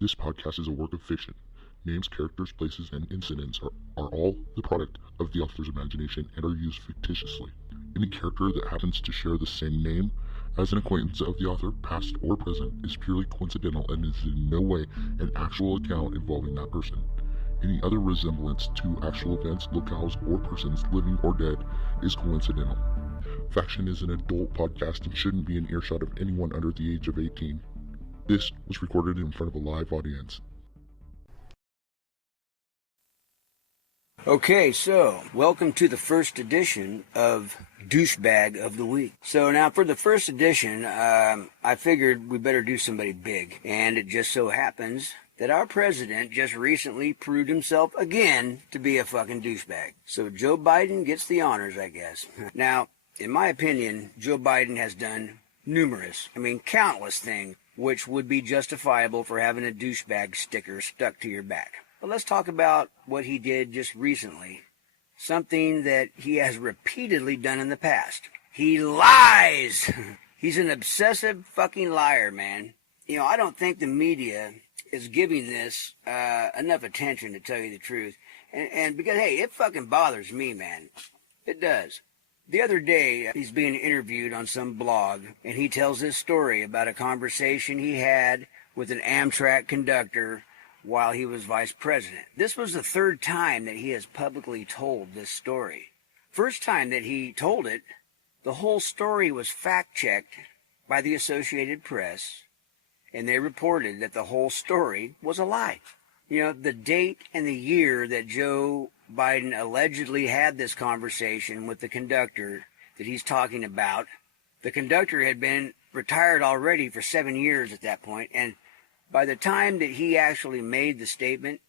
This podcast is a work of fiction. Names, characters, places, and incidents are all the product of the author's imagination and are used fictitiously. Any character that happens to share the same name as an acquaintance of the author, past or present, is purely coincidental and is in no way an actual account involving that person. Any other resemblance to actual events, locales, or persons, living or dead, is coincidental. Faction is an adult podcast and shouldn't be in earshot of anyone under the age of 18. This was recorded in front of a live audience. Okay, so welcome to the first edition of Douchebag of the Week. So now for the first edition, I figured we better do somebody big. And it just so happens that our president just recently proved himself again to be a fucking douchebag. So Joe Biden gets the honors, I guess. Now, in my opinion, Joe Biden has done countless things which would be justifiable for having a douchebag sticker stuck to your back. But let's talk about what he did just recently. Something that he has repeatedly done in the past. He lies! He's an obsessive fucking liar, man. You know, I don't think the media is giving this enough attention, to tell you the truth. And because, hey, it fucking bothers me, man. It does. The other day, he's being interviewed on some blog, and he tells this story about a conversation he had with an Amtrak conductor while he was vice president. This was the third time that he has publicly told this story. First time that he told it, the whole story was fact-checked by the Associated Press, and they reported that the whole story was a lie. You know, the date and the year that Joe Biden allegedly had this conversation with the conductor that he's talking about, the conductor had been retired already for 7 years at that point, and by the time that he actually made the statement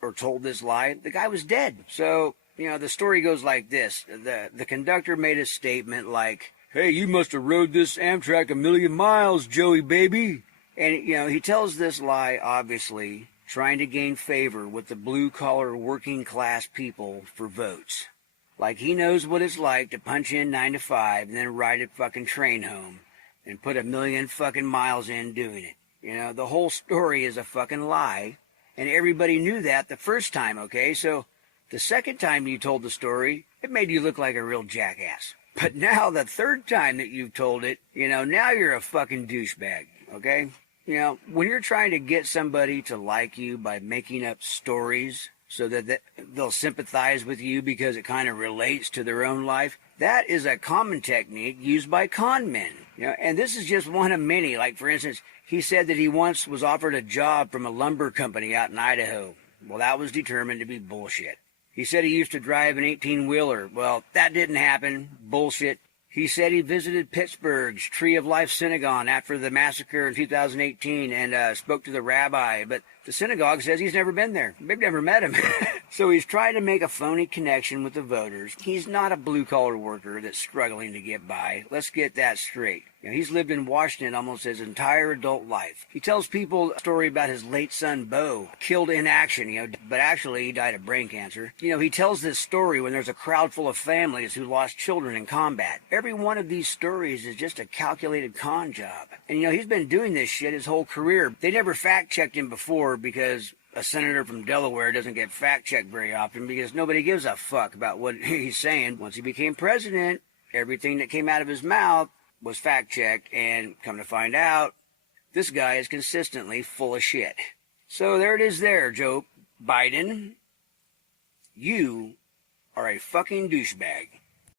or told this lie, the guy was dead. So, you know, the story goes like this. The conductor made a statement like, "Hey, you must have rode this Amtrak 1,000,000 miles, Joey baby." And, you know, he tells this lie, obviously, trying to gain favor with the blue-collar working-class people for votes. Like he knows what it's like to punch in 9 to 5 and then ride a fucking train home and put 1,000,000 fucking miles in doing it. You know, the whole story is a fucking lie, and everybody knew that the first time, okay? So the second time you told the story, it made you look like a real jackass. But now the third time that you've told it, you know, now you're a fucking douchebag, okay? You know, when you're trying to get somebody to like you by making up stories so that they'll sympathize with you because it kind of relates to their own life, that is a common technique used by con men. You know, and this is just one of many. Like, for instance, he said that he once was offered a job from a lumber company out in Idaho. Well, that was determined to be bullshit. He said he used to drive an 18-wheeler. Well, that didn't happen. Bullshit. He said he visited Pittsburgh's Tree of Life Synagogue after the massacre in 2018 and spoke to the rabbi, but the synagogue says he's never been there. They've never met him. So he's trying to make a phony connection with the voters. He's not a blue-collar worker that's struggling to get by. Let's get that straight. You know, he's lived in Washington almost his entire adult life. He tells people a story about his late son, Bo, killed in action, you know, but actually he died of brain cancer. You know, he tells this story when there's a crowd full of families who lost children in combat. Every one of these stories is just a calculated con job. And, you know, he's been doing this shit his whole career. They never fact-checked him before because a senator from Delaware doesn't get fact-checked very often because nobody gives a fuck about what he's saying. Once he became president, everything that came out of his mouth was fact-checked, and come to find out, this guy is consistently full of shit. So there it is there, Joe Biden. You are a fucking douchebag.